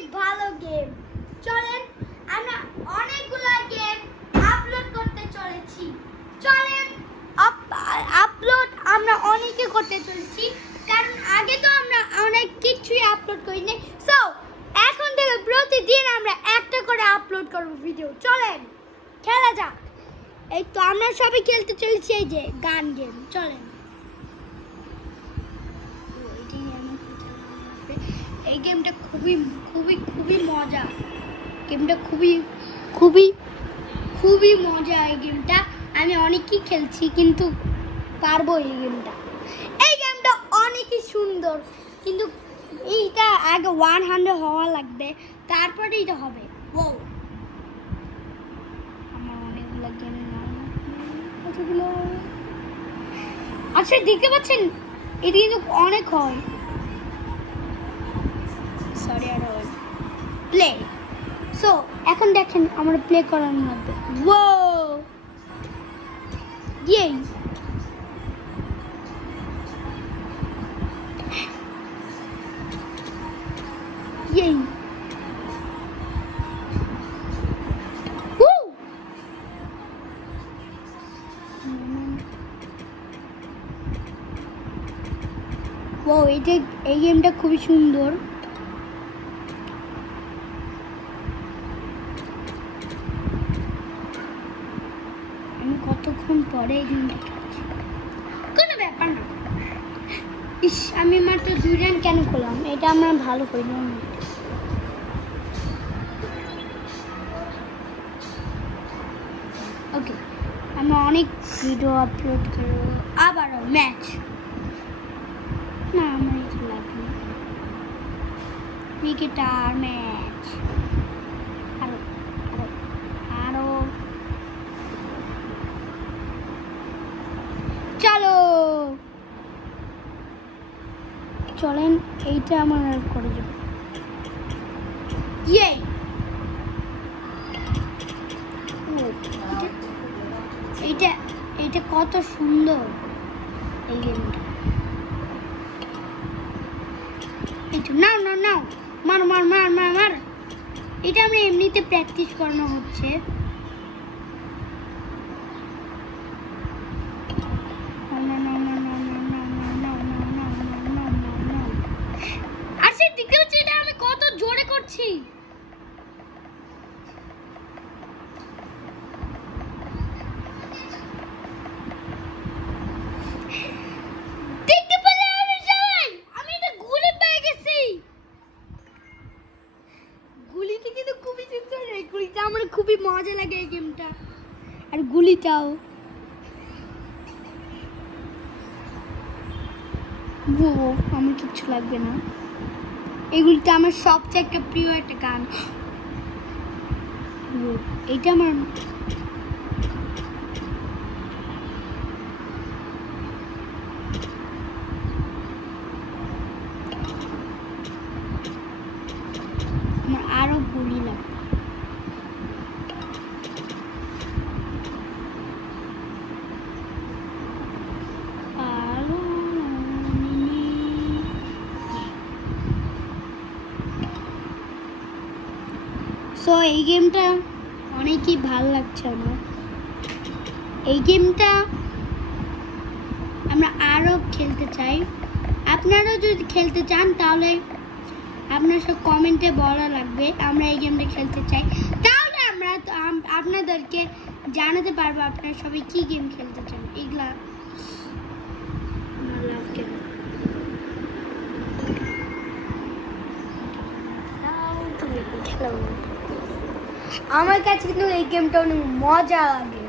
অনেক ভালো গেম। চলেন আমরা অনেকগুলো গেম আপলোড করতে চলেছি। চলেন আপলোড আমরা অনেকে করতে চলেছি, কারণ আগে তো আমরা অনেক কিছুই আপলোড করিনি। সো এখন থেকে প্রতিদিন আমরা একটা করে আপলোড করব ভিডিও। চলেন খেলা যাক। এই তো আমরা সবাই খেলতে চলেছি এই যে গান গেম। চলেন এই গেমটা খুবই খুবই খুবই মজা। গেমটা খুবই খুবই খুবই মজা। এই গেমটা আমি অনেকই খেলছি, কিন্তু পারবো এই গেমটা। এই গেমটা অনেকই সুন্দর, কিন্তু এইটা আগে 100 হওয়া লাগবে, তারপরে এটা হবে। ও আমার অনেকগুলো গেম কতগুলো। আচ্ছা দেখতে পাচ্ছেন এটা কিন্তু অনেক হয়। সরি আর প্লে। সো এখন দেখেন আমরা প্লে করার মধ্যে ও এই এই ও এটা এই গেমটা খুবই সুন্দর। আমি কতক্ষণ পরে এই গেমটা খেলছি, কোনো ব্যাপার না। ইস আমি মাত্র 2 রান কেন করলাম, এটা আমরা ভালো করলাম। ওকে আমরা অনেক ভিডিও আপলোড করব, আবারও ম্যাচ। না আমার এটা লাগবে না, ক্রিকেটার ম্যাচ। আরো আরো আরো চলো চলেন এইটা আমার আর করে দেব। ইয়ে এইটা এইটা কত সুন্দর এই গেমটা। এই তো নাও নাও নাও মার মার মার মার মার। এটা আমরা এমনিতে প্র্যাকটিস করানো হচ্ছে। আচ্ছা দেখতে পাচ্ছি এটা আমি কত জোরে করছি। দেখতে পেলে সবাই আমি এটা গুলি পেয়ে গেছি। গুলিটা কিন্তু খুবই সুন্দর, এই গুলিটা আমার খুবই মজা লাগে এই গেমটা। আর গুলিটাও আমার কিচ্ছু লাগবে না। এগুলিটা আমার সবচেয়ে একটা প্রিয় একটা গান। এটা আমার আরো গুলি লাগবে। সো এই গেমটা অনেকই ভালো লাগছে আমার। এই গেমটা আমরা আরও খেলতে চাই। আপনারাও যদি খেলতে চান তাহলে আপনার সব কমেন্টে বলা লাগবে আমরা এই গেমটা খেলতে চাই, তাহলে আমরা আপনাদেরকে জানাতে পারবো আপনারা সবাই কি গেম খেলতে চান। এগুলা আমার কাছে কিন্তু এই গেমটা অনেক মজা লাগে।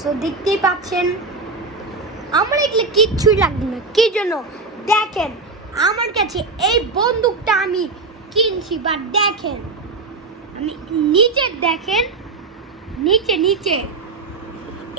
সো দেখতেই পাচ্ছেন আমার এগুলো কিচ্ছুই লাগবে না। কি জন্য দেখেন আমার কাছে এই বন্দুকটা আমি কিনছি, বা দেখেন আমি নিচে দেখেন নিচে নিচে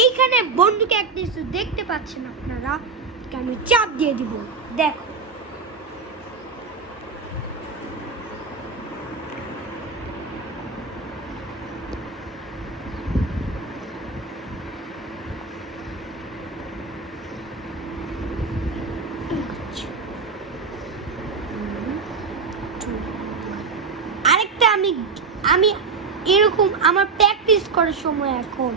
এইখানে বন্দুকে একটা কিছু দেখতে পাচ্ছেন আপনারা, আমি চাপ দিয়ে দিব। দেখো আমি আমি এরকম আমার প্র্যাকটিস করার সময় এখন।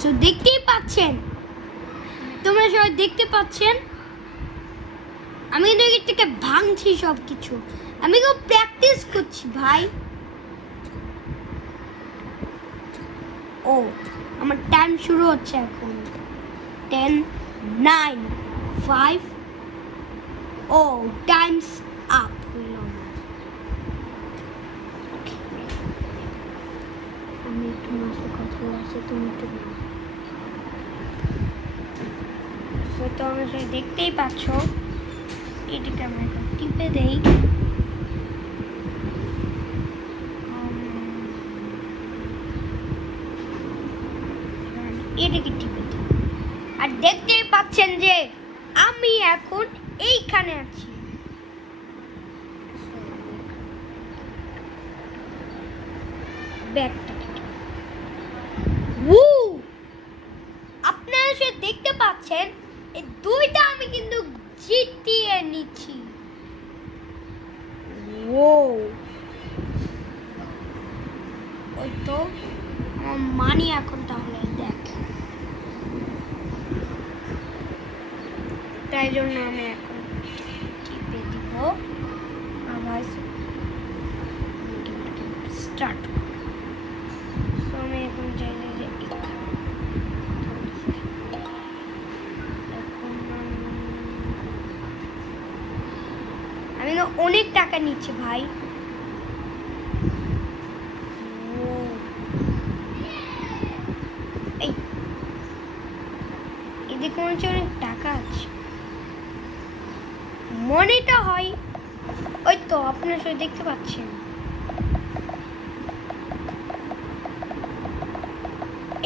সো দেখতেই পাচ্ছেন, তোমরা সবাই দেখতে পাচ্ছেন আমি কিন্তু এর থেকে ভাঙছি সব কিছু। আমি তো প্র্যাকটিস করছি ভাই। ও আমার টাইম শুরু হচ্ছে এখন। 10 9 5 ও টাইমস আপ হইল। আমি একটু মাসে কথা বলছি, তুমি একটু তোমরা সবাই দেখতেই পাচ্ছ। এটাকে আমরা এখন টিপে দেই। এটাকে টিপে দিই আর দেখতেই পাচ্ছেন যে আমি এখন এইখানে আছি। ব্যাগটা আপনারা সে দেখতে পাচ্ছেন এই দুইটা আমি কিন্তু জিতিয়ে নিচ্ছি। ওই তো আমার মানি এখন তাহলে দেখ, তাই জন্য আমি এখন টিপে দিব। আবার স্টার্ট। আমি এখন চাইলে যে আমি অনেক টাকা নিচ্ছি ভাই। এই এদিকে মনে হচ্ছে অনেক টাকা আছে, মনেটা হয়। ওই তো আপনারা সবাই দেখতে পাচ্ছেন।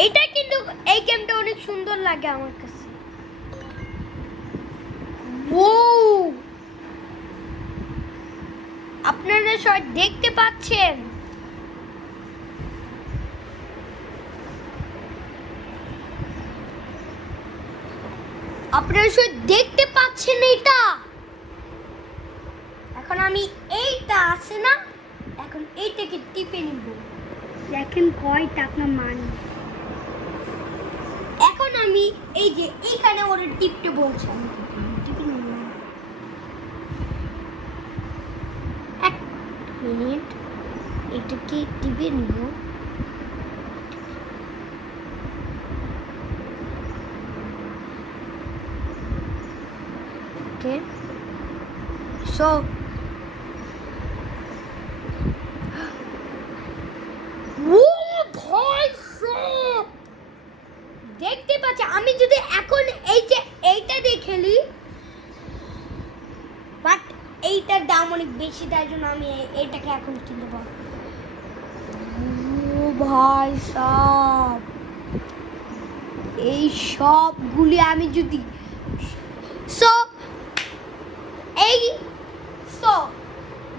এটা কিন্তু এই গেমটা অনেক সুন্দর লাগে আমার কাছে। আপনারা সবাই দেখতে পাচ্ছেন। আপনারা সবাই দেখতে পাচ্ছেন এটা। এখন আমি এইটা আছে না, এখন এইটাকে টিপে নিব। দেখেন কয় টাকা মানি। এখন আমি এই যে এইখানে ওরা টিপতে বলছে, আমি টিপে নিব। এক মিনিট, এটাকে টিপে নিব। ওকে, সো দেখতে পাচ্ছি আমি যদি এখন এই যে এইটা দিয়ে খেলি, বাট এইটার দাম অনেক বেশি, তাই জন্য আমি এইটাকে এখন কিনতে পারবো। ও ভাই সব এই সবগুলি আমি যদি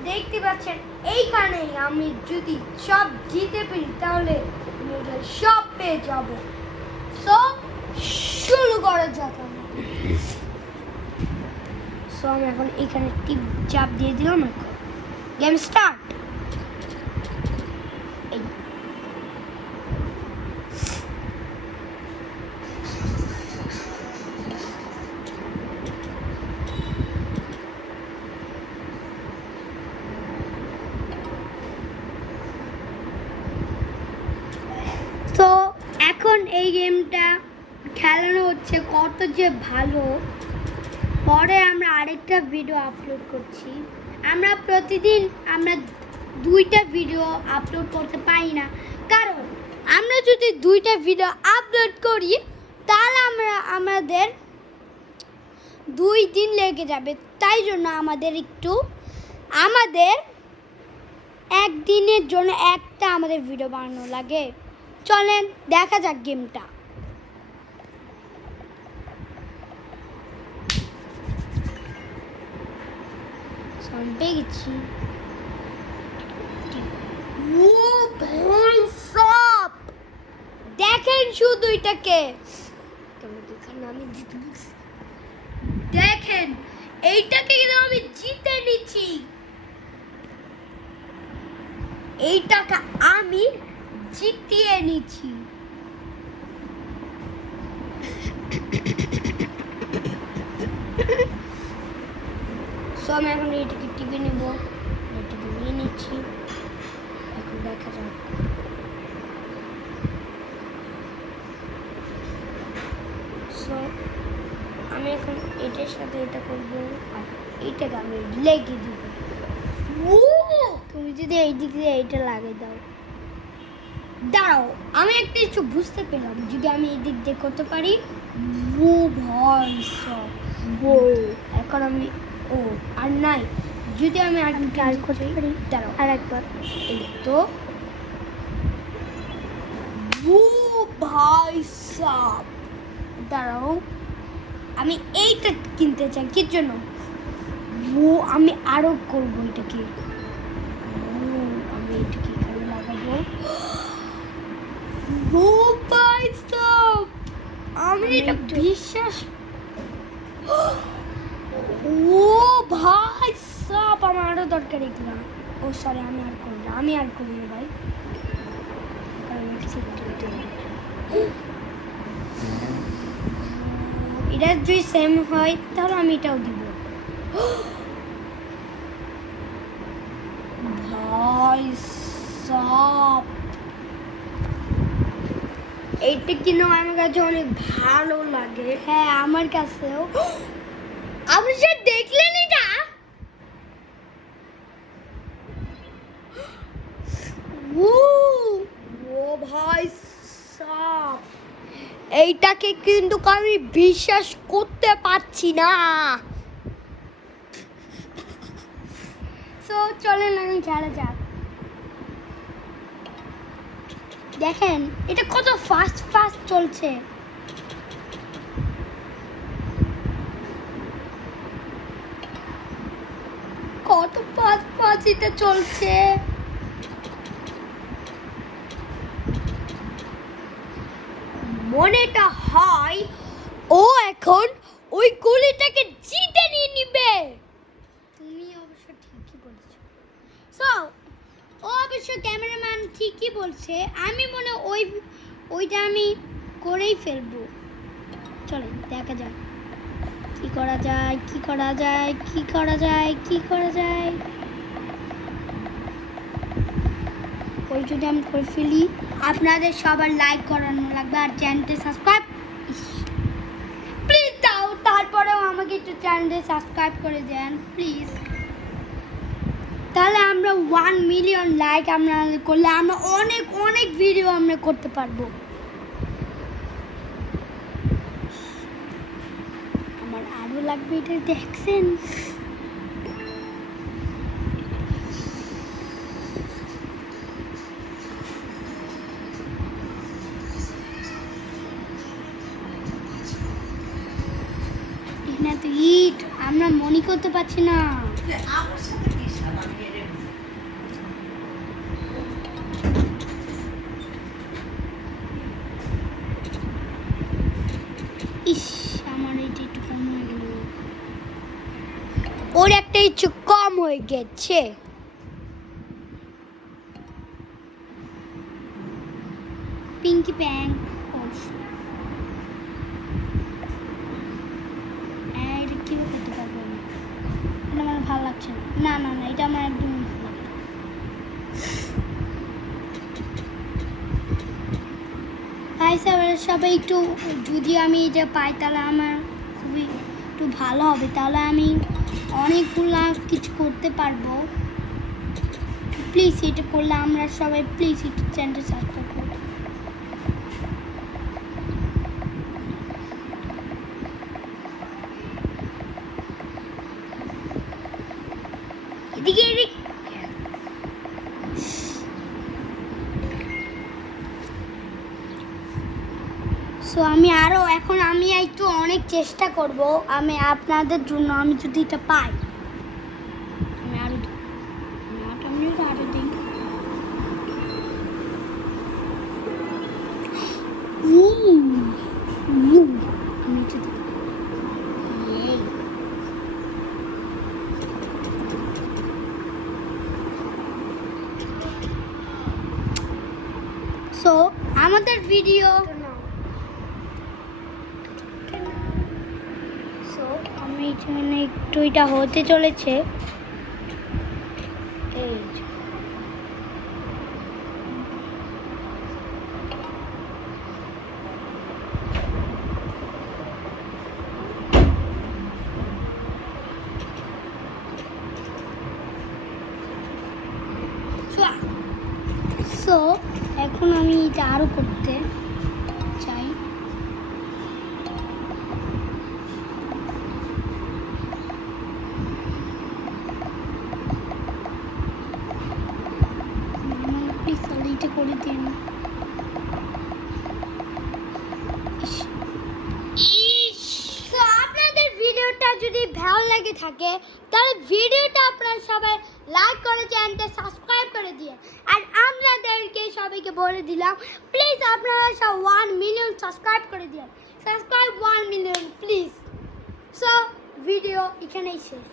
দেখতে পাচ্ছেন এইখানে আমি যদি সব জিতে পারি তাহলে সব পেয়ে যাব। সো শুরু করা যাক। সো আমি এখন এখানে টিপ চাপ দিয়ে দিলাম, গেম স্টার্ট। তো এখন এই গেমটা খেলানো হচ্ছে কত যে ভালো। পরে আমরা আরেকটা ভিডিও আপলোড করছি। আমরা প্রতিদিন দুইটা ভিডিও আপলোড করতে পারি না, কারণ আমরা যদি দুইটা ভিডিও আপলোড করি তাহলে আমাদের 2 দিন লেগে যাবে। তাই জন্য আমাদের একদিনের জন্য একটা আমাদের ভিডিও বানানো লাগে। চলেন দেখা যাক গেমটা। পেয়ে গেছি। শুধু এটাকে আমি জিতে বলছি। দেখেন এইটাকে কিন্তু আমি জিতে নিচ্ছি, এইটাকে আমি জিতিয়ে নিচ্ছি। আমি এখন এটাকে টিপে নেব, এটাকে নিয়ে নিচ্ছি। এখন দেখা যাক। আমি এখন এটার সাথে এটা করবো আর এইটাকে আমি লেগে দিব। তুমি যদি এই দিক দিয়ে এইটা লাগিয়ে দাও, দাঁড়াও আমি একটা কিছু বুঝতে পেলাম, যদি আমি এই দিক দিয়ে করতে পারি। এখন আমি আর নাই, যদি আমি আর ট্রাই করতে পারি। দাঁড়াও আর একবার, এই তো ভাই সাব। দাঁড়াও আমি এইটা কিনতে চাই, কি জন্য? আমি আরো করবো এটাকে। আমি এটাকে এখানে লাগাবো। ভাই সাব, আমি এটা বিশ্বাস। ভাই সাব, আমার আরো দরকার এগুলা। সরি, আমি আর করবো না, ভাই। এটা যদি সেম হয় তাহলে আমি এটাও দিব। ভাই সাব, এইটা কিন্তু আমার কাছে অনেক ভালো লাগে। হ্যাঁ, আমার কাছেও। আপনি যে দেখলেন এটা, ভাই সাব, এইটাকে কিন্তু আমি বিশ্বাস করতে পারছি না। চলেন এখন খেলা যাক। দেখেন এটা কত ফাস্ট চলছে। কত ফাস্ট এটা চলছে। মনেটা হয় ও এখন ওই গুলিটাকে জিতে নিয়ে নিবে। তুমি অবশ্য ঠিকই বলেছো। ও অবশ্য ক্যামেরাম্যান ঠিকই বলছে। আমি মনে ওইটা আমি করেই ফেলবো। চলো দেখা যাক কি করা যায়। ওই যদি আমি করে ফেলি, আপনাদের সবার লাইক করানো লাগবে আর চ্যানেলটি সাবস্ক্রাইব প্লিজ দাও। তারপরেও আমাকে একটু চ্যানেলটি সাবস্ক্রাইব করে দেন প্লিজ। তাহলে আমরা 1 মিলিয়ন লাইক আমরা করলে আমরা অনেক ভিডিও আমরা করতে পারবো। আমার আরো লাগবে, এটা দেখছেন? না তো ইট আমরা মনে করতে পারছি না। ইস, আমার এটা একটু কম হয়ে গেল। ওর একটা একটু কম হয়ে গেছে। পিঙ্কি প্যাং। এটা কিভাবে করতে পারবো আমি? এটা আমার ভালো লাগছে না। না, এটা আমার একদম ভালো লাগে। সবাই একটু, যদি আমি এটা পাই তাহলে আমার খুবই একটু ভালো হবে। তাহলে আমি অনেকগুলা কিছু করতে পারবো। প্লিজ এটা করলে আমরা সবাই প্লিজ একটু চ্যানেলটা সাবস্ক্রাইব করুন। এদিকে আমি আরো এখন আমি একটু অনেক চেষ্টা করব। আমি আপনাদের জন্য, আমি যদি এটা পাই আমি আরো দিই। সো আমাদের ভিডিও সো আমি এখানে একটু এটা হতে চলেছে এই যে। সো এখন আমি এটা আরো করতে চাই। প্লিজ তাহলে এটা করে দিন। তো আপনাদের ভিডিওটা যদি ভালো লাগে থাকে তাহলে ভিডিওটা আপনারা সবাই লাইক করে চ্যানেলটা সাবস্ক্রাইব করে দিয়ে আর আপনাদেরকে সবাইকে বলে দিলাম প্লিজ আপনারা সব 1 মিলিয়ন সাবস্ক্রাইব করে দিন। Subscribe 1 million please. So video এখানেই শেষ।